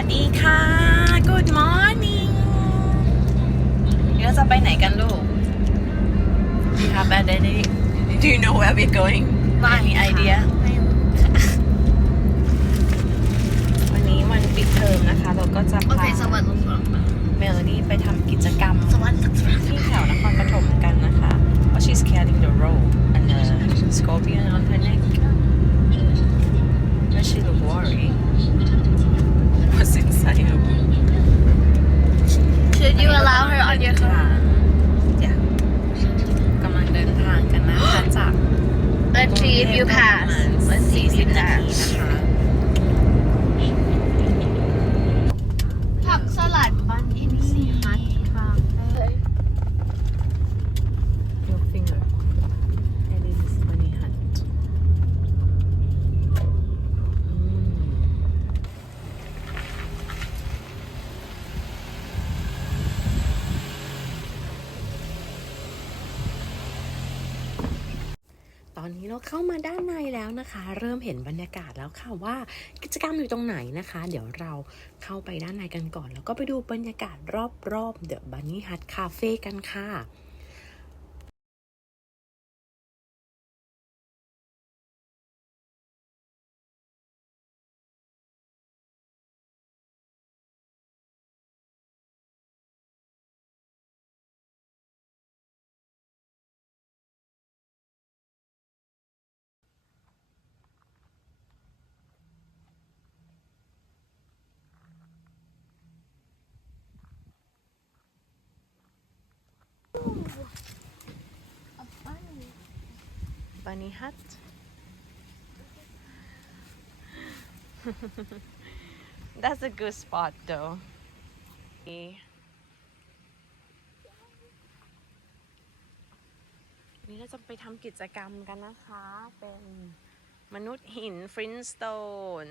วัสดีค่ะ Good morning เดี๋ยวจะไปไหนกันลูก Do you have any Do you know where we're going Any idea วันนี้วันปิดเทอมนะคะ เราก็จะโอพาเคสวัสดีครับเมโลดี้ไปทำกิจกรรมสวัสดีครับที่แถวนครปฐมกันนะคะเพราะ she's carrying the rope and the scorpion on her neck and she look worried what's inside her book Should you allow her on your car จ้ะกำลังเดินทางกันนะคะจาก Let's see if you pass Let's see if you 40นา pass ทีนะคะ ผักสลัดบันอินซีฮัทคาเฟ่ Your finger and it is money hunt อืม ตอนนี้ เราเข้ามาด้านในแล้วนะคะ เริ่มเห็นบรรยากาศแล้วค่ะว่ากิจกรรมอยู่ตรงไหนนะคะ เดี๋ยวเราเข้าไปด้านในกันก่อน แล้วก็ไปดูบรรยากาศรอบๆ The Bunny Hut Cafe กันค่ะ Bunny hut That's a good spot though วันนี้เราจะไปทำกิจกรรมกันนะคะ เป็นมนุษย์หินฟรินสโตน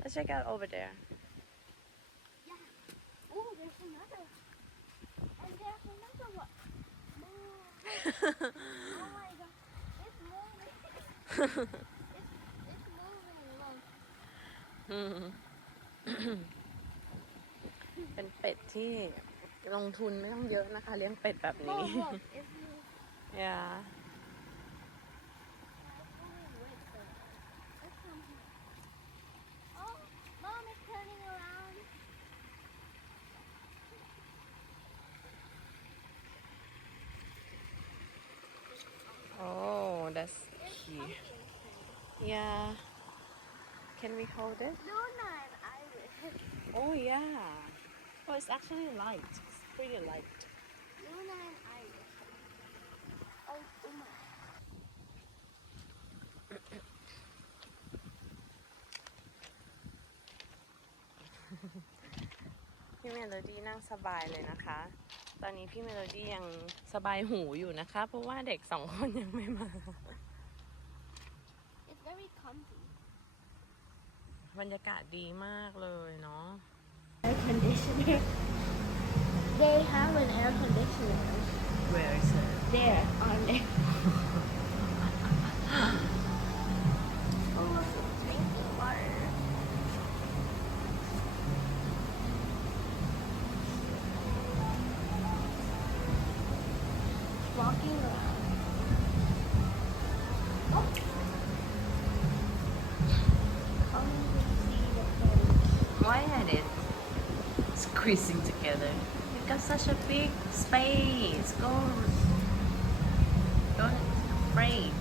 Let's check out over there Oh there's another and there's another one Oh my god it's moving it's, it's moving look อืม เป็นเป็ดที่ลงทุนไม่ต้องเยอะนะคะ เลี้ยงเป็ดแบบนี้ look look it's moving อย่า Oh, mom is turning around. Oh that's cute yeah can we hold it Luna and Iris. oh yeah oh it's actually light it's pretty light Luna and Iris. Oh, Uma. พี่เมโลดี้นั่งสบายเลยนะคะ ตอนนี้พี่เมโลดี้ยังสบายหูอยู่นะคะ เพราะว่าเด็กสองคนยังไม่มา บรรยากาศดีมากเลยเนาะ Air conditioner. They have an air conditioner Where is it there on there. Squeezing together? You've got such a big space. Go. Don't afraid.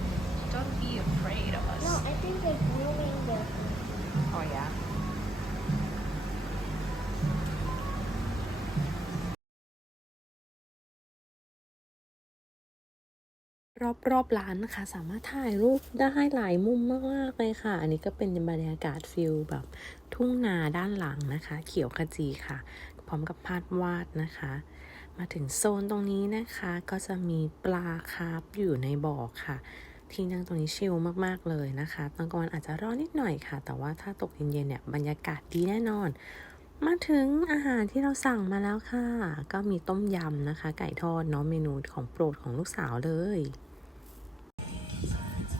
Don't be afraid of us. No, I think they're moving the. Oh yeah. รอบๆร้านนะคะ สามารถถ่ายรูปได้หลายมุมมากๆเลยค่ะ อันนี้ก็เป็นบรรยากาศฟิลแบบทุ่งนาด้านหลังนะคะ เขียวขจีค่ะ พร้อมกับภาพวาดนะคะ มาถึงโซนตรงนี้นะคะก็จะมีปลาคาร์ฟอยู่ในบ่อค่ะ ที่นั่งตรงนี้ชิลมากๆเลยนะคะตอนกลางวันอาจจะร้อนนิดหน่อยค่ะ แต่ว่าถ้าตกเย็นๆเนี่ยบรรยากาศดีแน่นอน มาถึงอาหารที่เราสั่งมาแล้วค่ะ ก็มีต้มยำนะคะ ไก่ทอดเนาะเมนูของโปรดของลูกสาวเลย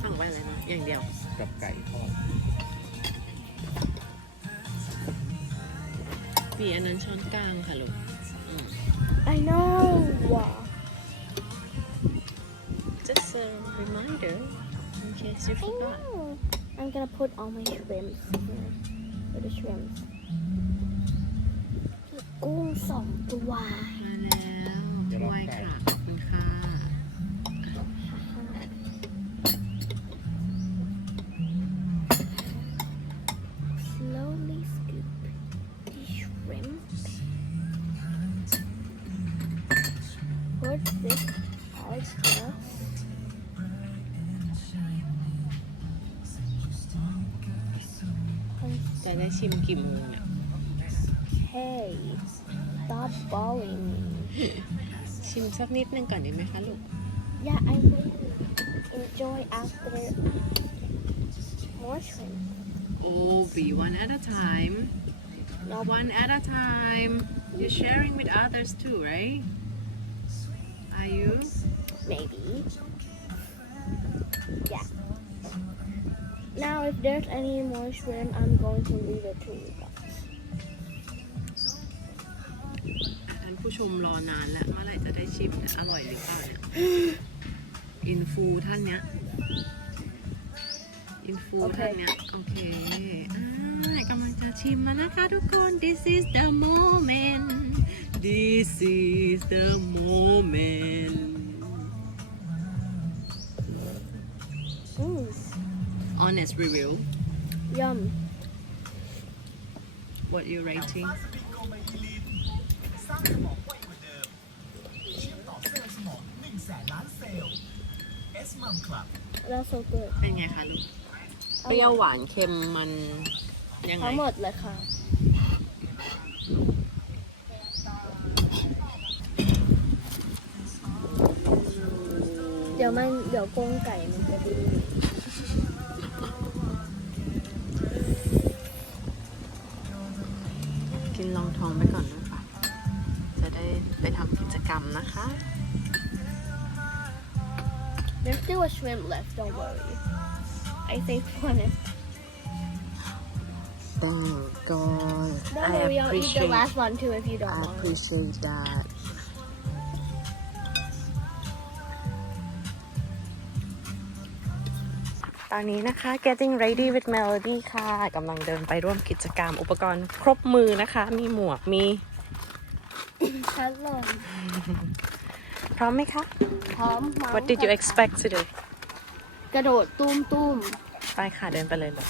สั่งไปเลยนะอย่างเดียว กับไก่ทอด มีอันนั้นช้อนกลางค่ะลูก I know. just a reminder in case you I forgot know. I'm gonna put all my shrimps here. For the shrimps. กุ้งสองตัวมาแล้วถ้วยค่ะขอบคุณค่ะ จะได้ชิมกี่โมงเนี่ย Hey, stop bullying me. ชิมสักนิดนึงก่อนดีไหมคะลูก Yeah, I will enjoy after more shrimp. Oh be one at a time No, one at a time you're sharing with others too right are you maybe. Now, if there's any more shrimp, I'm going to leave it to you guys. ท่านผู้ชมรอนานแล้วเมื่อไหร่จะได้ชิมเนี่ยอร่อยหรือเปล่าเนี่ยอินฟูท่านเนี้ยอินฟูโอเคท่านเนี้ยโอเคอ่ากำลังจะชิมแล้วนะคะทุกคน this is the moment this is the moment honest review yum. what you rating แล้วโซเกิดเป็นไงคะลูก เปรี้ยวหวานเค็มมันยังไง ทั้งหมดเลยค่ะ เดี๋ยวมันเดี๋ยวกรงไก่มัน ทำกิจกรรมนะคะ There's still a shrimp left, don't worry. I saved one. Thank God Don't I worry, I'll eat the appreciate last one too if you don't I want. appreciate that ตอนนี้นะคะ getting ready with melody ค่ะกำลังเดินไปร่วมกิจกรรมอุปกรณ์ครบมือนะคะ มีหมวก มี Hello. พร้อมไหมคะ พร้อมมา What did you expect today กระโดดตุ้มตุ้ม ไปค่ะเดินไปเลยเลย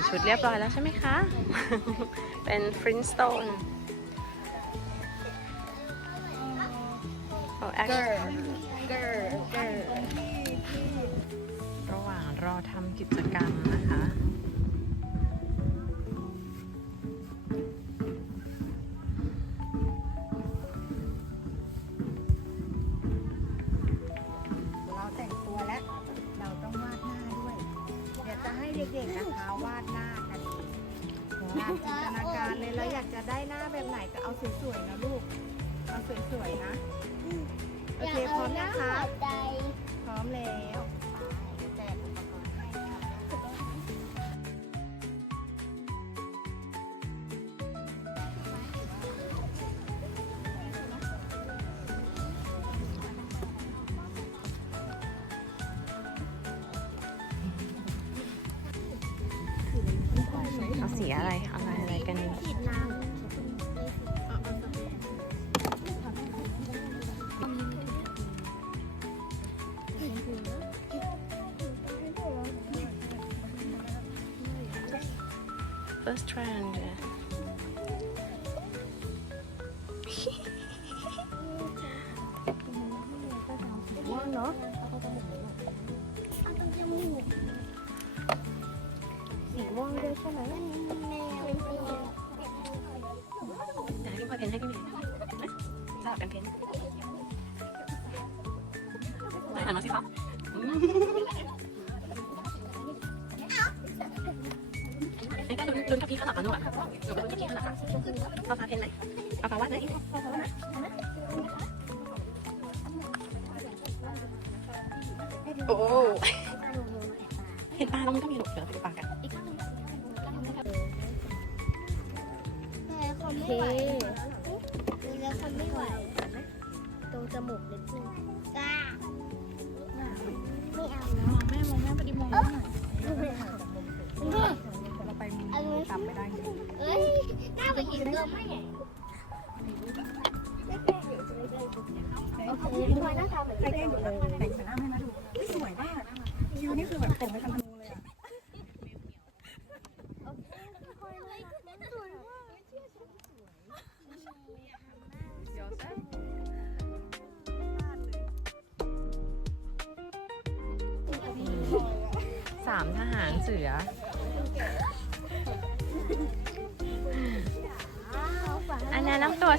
นี้เราเปลี่ยนชุดเรียบร้อยแล้วใช่ไหมคะ เป็นฟรินสโตน Oh, actually, เกิร์เกิร์ระหว่างรอทำกิจกรรมนะคะ หน้าแบบไหนก็เอาสวยๆนะลูก เอาสวยๆนะ โอเคพร้อมนะคะ ใจพร้อมแล้วไปแจกอุปกรณ์ให้ค่ะเอาสีอะไร เอาอะไรอะไรกันดีขีดน้ หันมาสิคะให้ก็ลุ้นลุ้นกับพี่ข้างหลังกันด้วยหนูก็ลุ้นกับพี่ข้างหลังค่ะเอาฟ้าเพนไหนเอาฟ้าวาดไหนโอ้เห็นตาแล้วมันก็มีหลุดเดี๋ยวไปดูปลากันแต่เขาไม่ไหวดูแล้วเขาไม่ไหวตรงจมูกนิดนึงจ้า โอ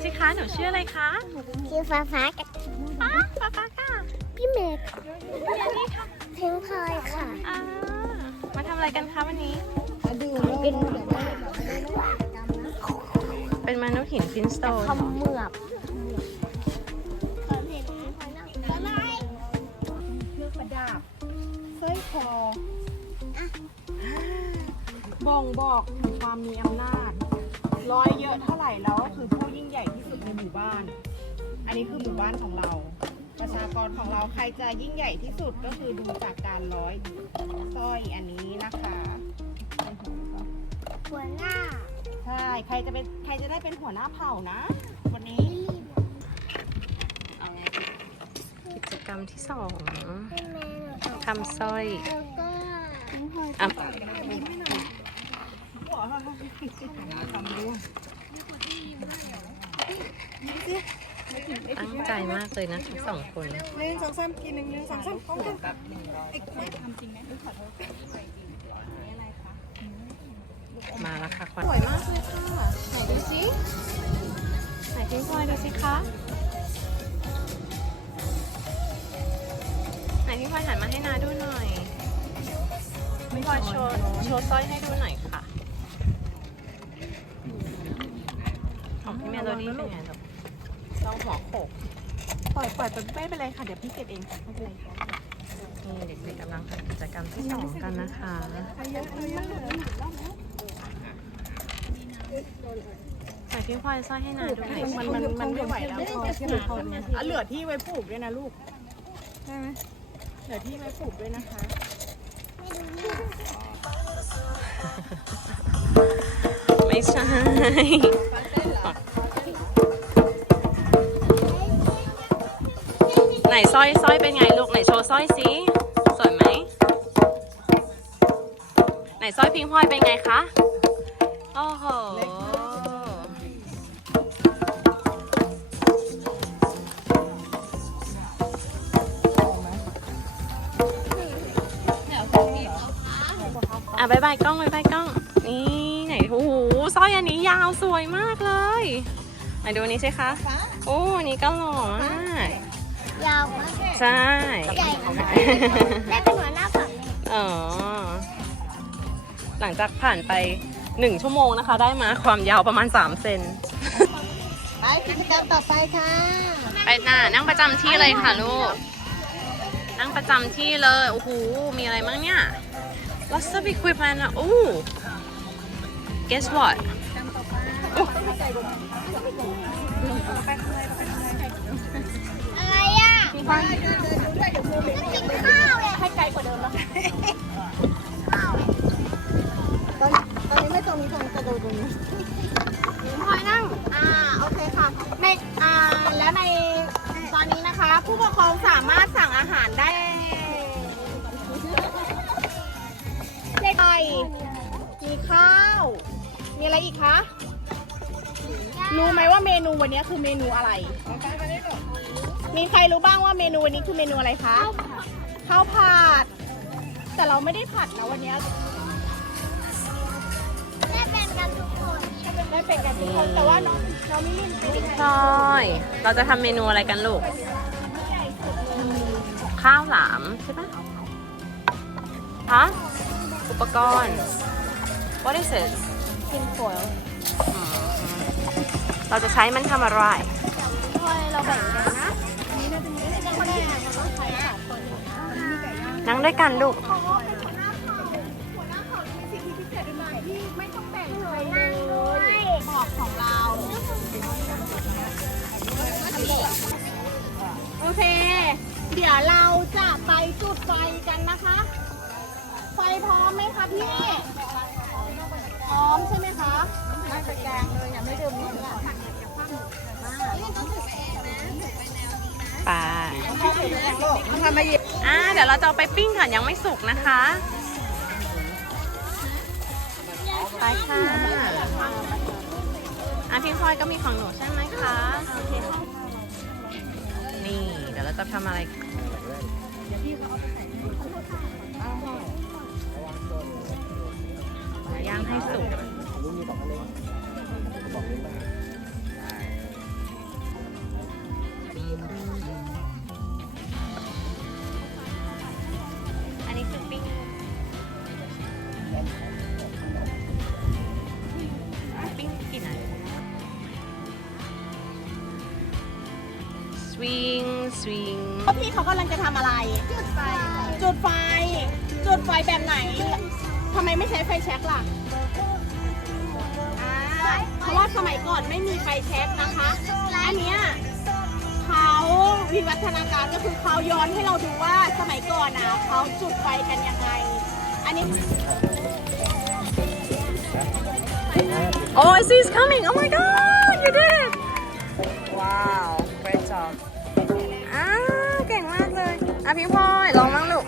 สิคะ หนูชื่ออะไรคะ ชื่อฟ้าฟ้ากับป้าป้าป้าค่ะ พี่เมย์เพลงพลอยค่ะ อ่า มาทำอะไรกันคะวันนี้ เป็นเป็นมนุษย์หินฟินสโตนคำเหมือบขอเพลงพี่พลอยนั่งอะไรเครื่องประดับสร้อยคออะบ่งบอกถึงความมีอำนาจ ร้อยเยอะเท่าไหร่แล้วก็คือผู้ยิ่งใหญ่ที่สุดในหมู่บ้าน อันนี้คือหมู่บ้านของเรา ประชากรของเราใครจะยิ่งใหญ่ที่สุดก็คือดูจากการร้อยสร้อยอันนี้นะคะหัวหน้าใช่ใครจะเป็นใครจะได้เป็นหัวหน้าเผ่านะ วันนี้กิจกรรมที่สองพี่เมย์ทำสร้อยแล้วก็ อะทำด้วย ตั้งใจมากเลยนะทั้งสองคนหนึ่งสองสามกินหนึ่งหนึ่งสองสามต้องกันไอ้ไม่ทำจริงไหมขอโทษมาแล้วค่ะควันสวยมากเลยค่ะไหนดูสิไหนพี่พลอยดูสิคะไหนพี่พลอยหันมาให้นาดูหน่อยพี่พลอยโชว์โชว์สร้อยให้ดูหน่อยค่ะ ของพี่ เมโลดี้เป็นไงลูกต้องหัวโขกปล่อยปล่อยไปไม่เป็นไรค่ะ เดี๋ยวพี่เก็บเองค่ะไม่เป็นไรค่ะนี่เด็กๆกำลังทำกิจกรรมที่สองกันนะคะไหนพี่พลอยสร้อยให้นาดูหน่อยสิมันมันมันไม่ไหวแล้วพอใช่ไหมอะเหลือที่ไว้ปลูกด้วยนะลูกใช่ไหมเหลือที่ไว้ปลูกด้วยนะคะไม่ใช่ สร้อยสร้อยเป็นไงลูกไหนโชว์สร้อยสิสวยไหมไหนสร้อยพิงพลอยเป็นไงคะโอ้โหอะบายบายกล้องบายบายกล้อง นี่ไหนโอ้โหสร้อยอันนี้ยาวสวยมากเลยไหนดูอันนี้สิคะ โอ้นนี้ก็หล่อมาก ยาวมากใช่ ใหญ่มากได้เป็นหัวหน้าฝั่งอ๋อ หลังจากผ่านไปหนึ่งชั่วโมงนะคะ ได้มาความยาวประมาณ 3 เซน ไปกิจกรรมต่อไปค่ะ ไปหน้านั่งประจำที่เลยค่ะลูก นั่งประจำที่เลย โอ้โห มีอะไรบ้างเนี่ย Lots of equipment อะโอ้ Guess what อ ให้ไกลกว่าเดิมแล้วตอนตอนนี้ไม่ตรงนี้ตรงจะดูตรงนี้พลอยนั่ง อ่า โอเคค่ะ ใน อ่า และในตอนนี้นะคะ ผู้ปกครองสามารถสั่งอาหารได้ไก่มีข้าว มีอะไรอีกคะ รู้ไหมว่าเมนูวันนี้คือเมนูอะไร มีใครรู้บ้างว่าเมนูวันนี้คือเมนูอะไรคะข้าวผัด แต่เราไม่ได้ผัดนะวันนี้ได้เป็นกันทุกคนได้เป็นกันทุกคนแต่ว่าน้องน้องมิลินเป็นยังไงพลอยเราจะทำเมนูอะไรกันลูก ข้าวหลามใช่ปะฮะอุปกรณ์ What is it กินโอยเราจะใช้มันทำอะไรพอยเราแบ่งกันนะ นั่งด้วยกันลูกหัวหน้าเผ่ามีสิทธิพิเศษใหม่ที่ไม่ต้องแบ่งใครเลนั่งด้วยยบอกของเราโอเค เดี๋ยวเราจะไปจุดไฟกันนะคะ ไฟพร้อมไหมคะพี่ พร้อมใช่ไหมคะ ไม่ไปแกงเลยยังไม่ดื่มนี่อะไป ทำมาหยิบอ่าเดี๋ยวเราจะเอาไปปิ้งค่ะยังไม่สุกนะคะไปค่ะอะพี่พลอยก็มีของหนูใช่ไหมคะโอเคนี่เดี๋ยวเราจะทำอะไรย่างให้สุกอัน งพี่เขากำลังจะทำอะไร จุดไฟ จุดไฟ จุดไฟแบบไหนทำไมไม่ใช้ไฟแช็กล่ะอ่าเพราะว่าสมัยก่อนไม่มีไฟแช็กนะคะ อันเนี้ยเขาวิวัฒนาการก็คือเขาย้อนให้เราดูว่าสมัยก่อนอะเขาจุดไฟกันยังไง อันนี้ Oh, I see it's coming. Oh my god, you did it. Wow, great job. พี่พลอยลองมั่งลูก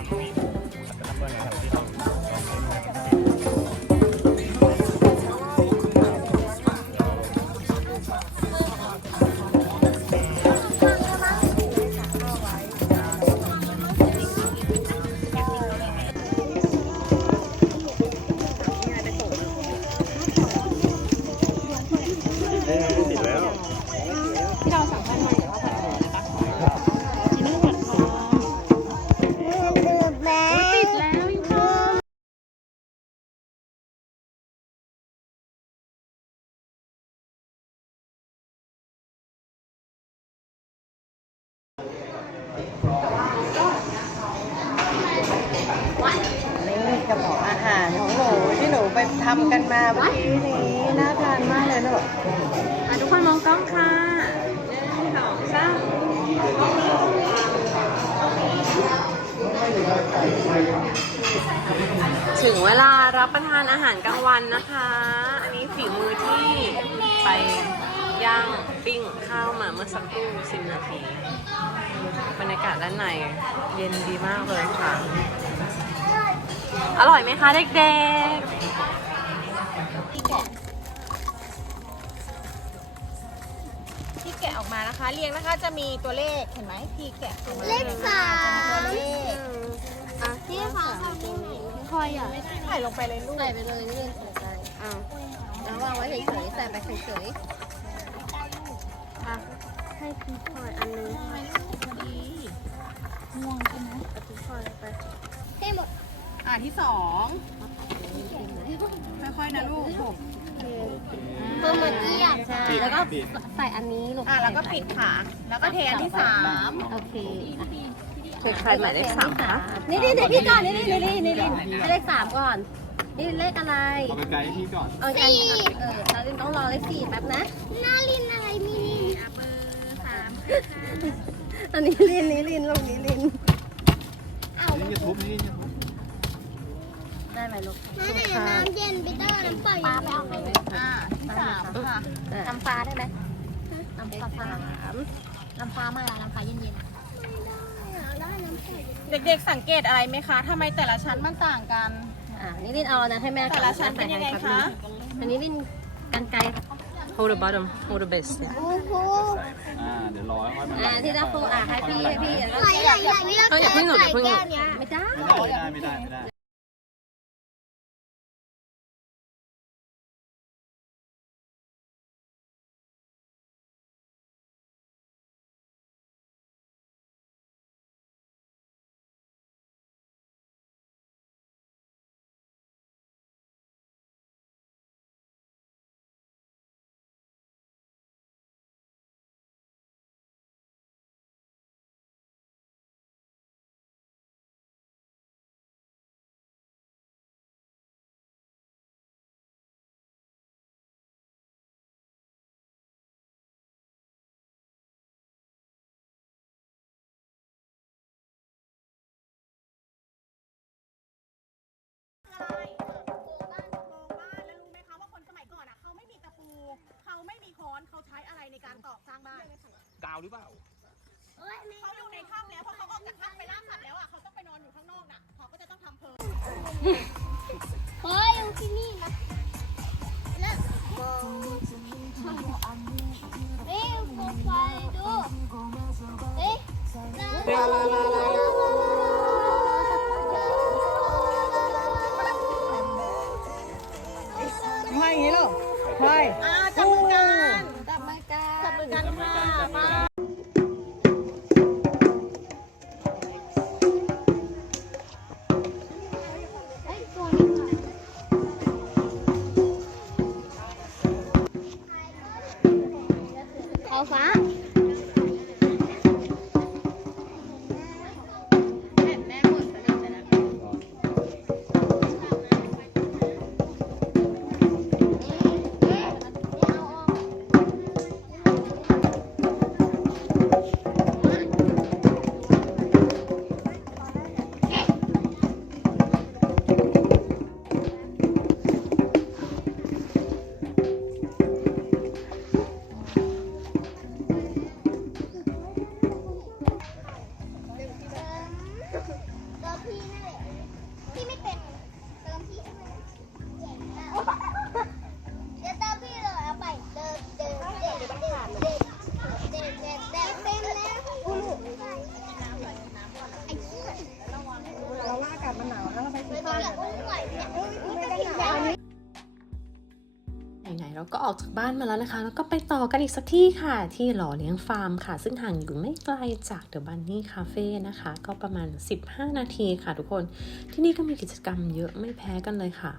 ย่างปิ้งข้าวมาเมื่อสักครู่สิบนาที บรรยากาศด้านในเย็นดีมากเลยค่ะ อร่อยไหมคะเด็กที่แกะออกมานะคะ เรียงนะคะจะมีตัวเลขเห็นไหมที่แกะตัวเลขสามตัวเลขพี่ฟ้าทำนี่พอยอะใส่ลงไปเลยลูกใส่ไปเลยนี่ใส่ไปอ่าแล้ววางไว้เฉยๆใส่ไปเฉยๆอะ ให้พี่พลอยอันนึงม่วงใช่ไหมพี่พลอยไปให้หมดอ่าที่สองค่อยๆนะลูกหกเพิ่มเมื่อกี้อะใช่แล้วก็ใส่อันนี้ลงอ่าแล้วก็ปิดขาแล้วก็เทอันที่สามโอเคอะๆคือใครหมายเลขสามคะนี่นี่นี่พี่ก่อนนี่นี่นี่นี่นี่นี่เลขสามก่อน นี่เลขอะไรเอาไปไกลพี่ก่อนเอาไงเออเราต้องรอเลขสี่แป๊บนะหน้าลิน อันนี้ลินนี้ลินลงนี้ลินนี่จะทุบนี่จะทุบได้ไหมลูกน้ำน้ำเย็นไปเตอร์น้ำปล่อยปลาไปเอาไปอ่าที่สามค่ะน้ำปลาได้ไหมน้ำปลาสามน้ำปลามาละน้ำปลาเย็นๆไม่ได้ได้น้ำปลาเด็กๆสังเกตอะไรไหมคะทำไมแต่ละชั้นมันต่างกันอ่านี่ลินเอานะให้แม่แต่ละชั้นเป็นยังไงคะอันนี้ลินกันไกล hold the bottom hold the base เนี่ยโอ้โหอ่าเดี๋ยวรอค่อยมาอ่าที่เราโฟอะให้พี่ให้พี่ใหญ่ใหญ่ใหญ่เอออย่าเพิ่งหนูอย่าเพิ่งหนูไม่ได้ไม่ได้ไม่ได้ไม่ได้าวหรือเปล่าเขาอยู่ในถ้ำแล้วพอเขาออกจากถ้ำไปล่าสัตว์แล้วอะเขาต้องไปนอนอยู่ข้างนอกน่ะเขาก็จะต้องทำเพิงเฮ้ยอยู่ที่นี่นะแล้ว 小华 แล้วก็ออกจากบ้านมาแล้วนะคะ แล้วก็ไปต่อกันอีกสักที่ค่ะ ที่หล่อเลี้ยงฟาร์มค่ะ ซึ่งห่างอยู่ไม่ไกลจากเดอะบันนี่คาเฟ่นะคะ ก็ประมาณ 15 นาทีค่ะทุกคน ที่นี่ก็มีกิจกรรมเยอะไม่แพ้กันเลยค่ะ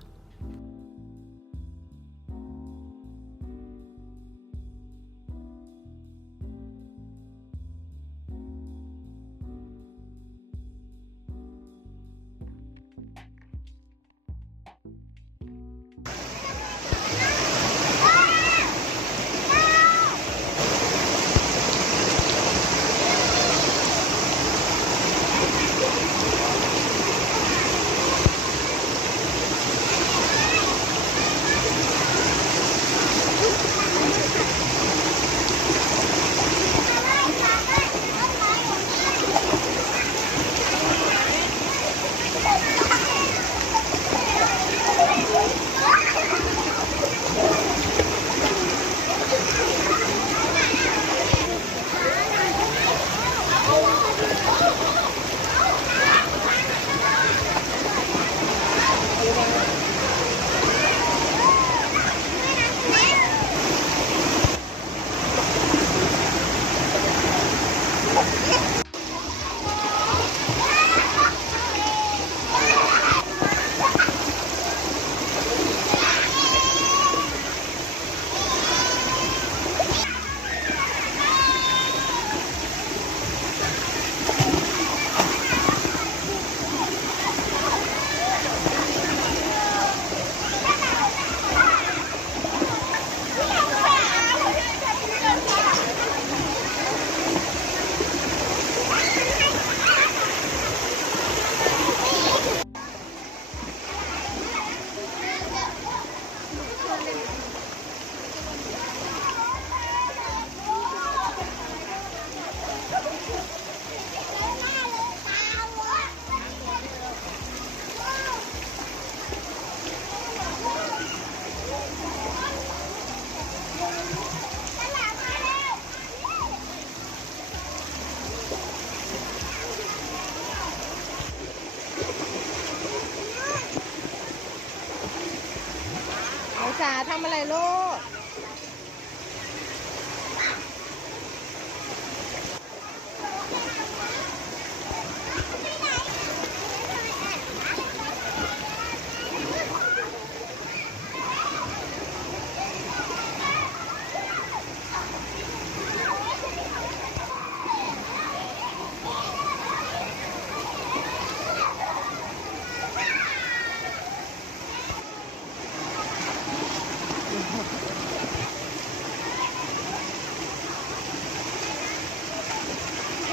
ทำอะไรลูก